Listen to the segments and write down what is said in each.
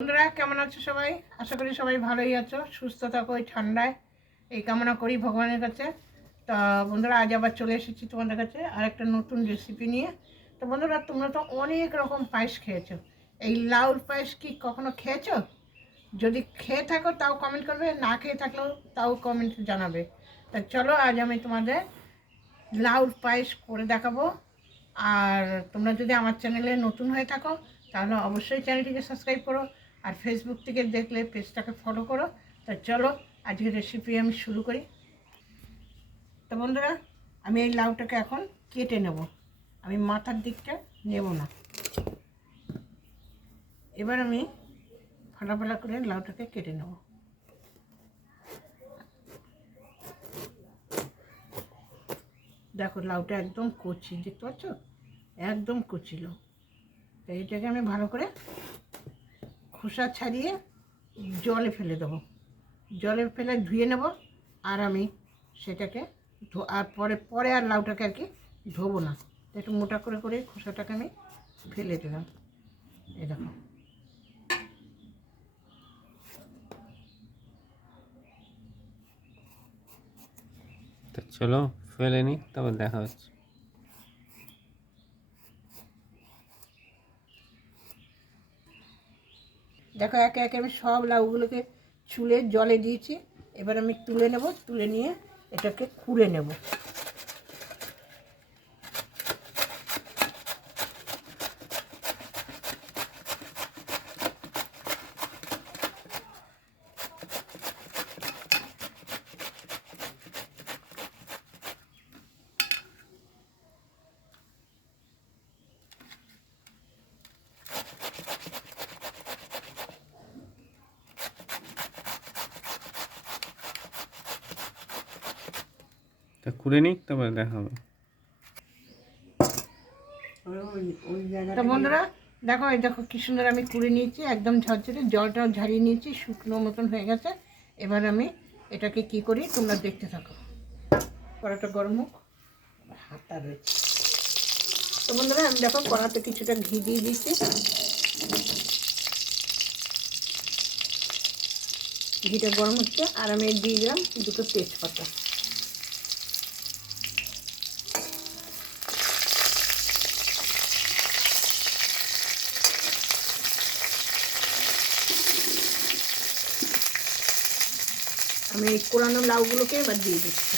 বন্ধুরা কেমন আছো সবাই? আশা করি সবাই ভালোই আছো, সুস্থ থাকো এই ঠান্ডায়, এই কামনা করি ভগবানের কাছে। তা বন্ধুরা, আজ আবার চলে এসেছি তোমাদের কাছে আর একটা নতুন রেসিপি নিয়ে। তো বন্ধুরা, তোমরা তো অনেক রকম পায়েস খেয়েছো, এই লাউর পায়েস কি কখনো খেয়েছো? যদি খেয়ে থাকো তাও কমেন্ট করবে, না খেয়ে থাকলেও তাও কমেন্ট জানাবে। তা চলো, আজ আমি তোমাদের লাউর পায়েস করে দেখাবো। আর তোমরা যদি আমার চ্যানেলে নতুন হয়ে থাকো তাহলে অবশ্যই চ্যানেলটিকে সাবস্ক্রাইব করো, আর ফেসবুক থেকে দেখলে পেজটাকে ফলো করো। তা চলো, আজকের রেসিপি আমি শুরু করি। তো বন্ধুরা, আমি এই লাউটাকে এখন কেটে নেব। আমি মাথার দিকটা নেব না। এবার আমি ফালা ফালা করে লাউটাকে কেটে নেব। দেখো, লাউটা একদম কচি, দেখতে পাচ্ছ? একদম কচি লাউ। এইটাকে আমি ভালো করে খোসা ছাড়িয়ে জলে ফেলে দেবো। জলে ফেলে ধুয়ে নেব। আর আমি সেটাকে আর পরে আর লাউটাকে আর কি ধোবো না। একটু মোটা করে করে খোসাটাকে আমি ফেলে দিলাম। এই দেখো। তো চলো ফেলে নিই, তারপর দেখা হচ্ছে। দেখো, একে একে আমি সব লাউগুলোকে ছুলে জলে দিয়েছি। এবার আমি তুলে নেব, তুলে নিয়ে এটাকে কুড়ে নেব। তা কুড়ে নিই, তারপর দেখা হবে। তো বন্ধুরা দেখো, এই দেখো কি সুন্দর আমি কুড়ে নিয়েছি, একদম ঝরঝরে, জলটাও ঝারিয়ে নিয়েছি, শুকনো মতন হয়ে গেছে। এবার আমি এটাকে কি করি তোমরা দেখতে থাকো। কড়াটা গরম হোক, হাতটা রয়েছে। তো বন্ধুরা, আমি দেখো কড়াতে কিছুটা ঘি দিয়ে দিচ্ছি। ঘিটা গরম হচ্ছে আর আমি দিয়ে দিলাম দুটো তেজপাতা। আমি এই কোরানো লাউগুলোকে এবার দিয়ে দিচ্ছি।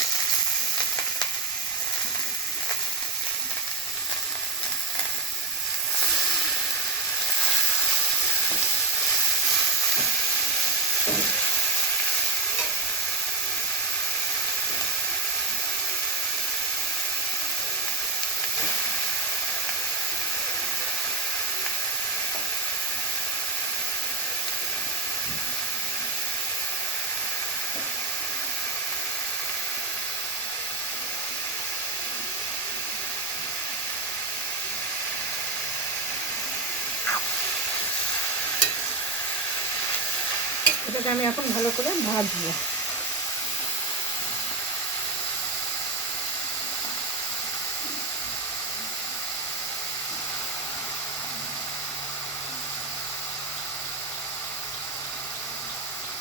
এটাকে আমি এখন ভালো করে ভাজবো।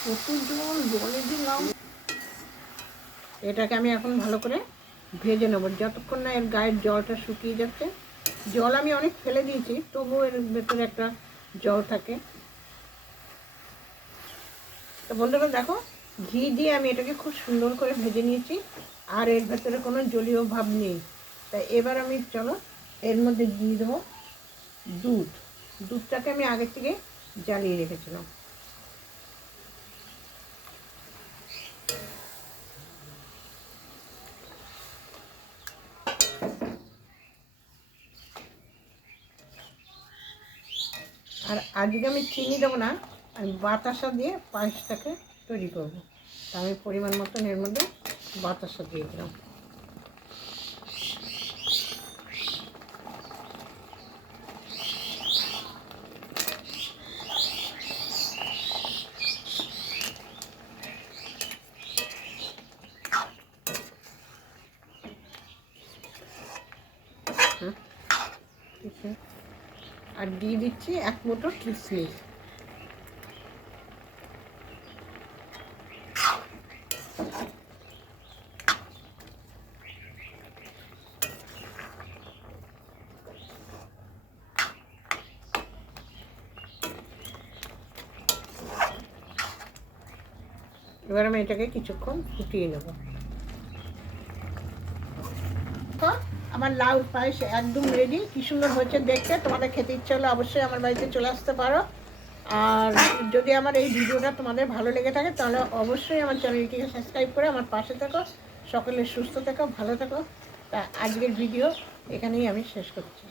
কত জল জলে দিলাম। এটাকে আমি এখন ভালো করে ভেজে নেব যতক্ষণ না এর গায়ের জলটা শুকিয়ে যাচ্ছে। জল আমি অনেক ফেলে দিয়েছি, তবুও এর ভেতরে একটা জল থাকে। তো বন্ধুরা দেখো, ঘি দিয়ে আমি এটাকে খুব সুন্দর করে ভেজে নিয়েছি, আর এর ভেতরে কোনো জলীয় ভাব নেই। তাই এবার আমি চলো এর মধ্যে দিয়ে দেবো দুধ। দুধটাকে আমি আগে থেকে জ্বালিয়ে রেখেছিলাম। আর আজকে আমি চিনি দেবো না, আমি বাতাসা দিয়ে পায়েসটাকে তৈরি করব। তা আমি পরিমাণ মতন এর মধ্যে বাতাসা দিয়ে দিলাম। আর দিয়ে দিচ্ছি এক মুঠো কিশমিশ। এবার আমি এটাকে কিছুক্ষণ ফুটিয়ে নেব। তো আমার লাউ পায়েস একদম রেডি। কি সুন্দর হয়েছে দেখতে। তোমাদের খেতে ইচ্ছে হলে অবশ্যই আমার বাড়িতে চলে আসতে পারো। আর যদি আমার এই ভিডিওটা তোমাদের ভালো লেগে থাকে তাহলে অবশ্যই আমার চ্যানেলটিকে সাবস্ক্রাইব করে আমার পাশে থেকো। সকলে সুস্থ থেকো, ভালো থেকো। তা আজকের ভিডিও এখানেই আমি শেষ করছি।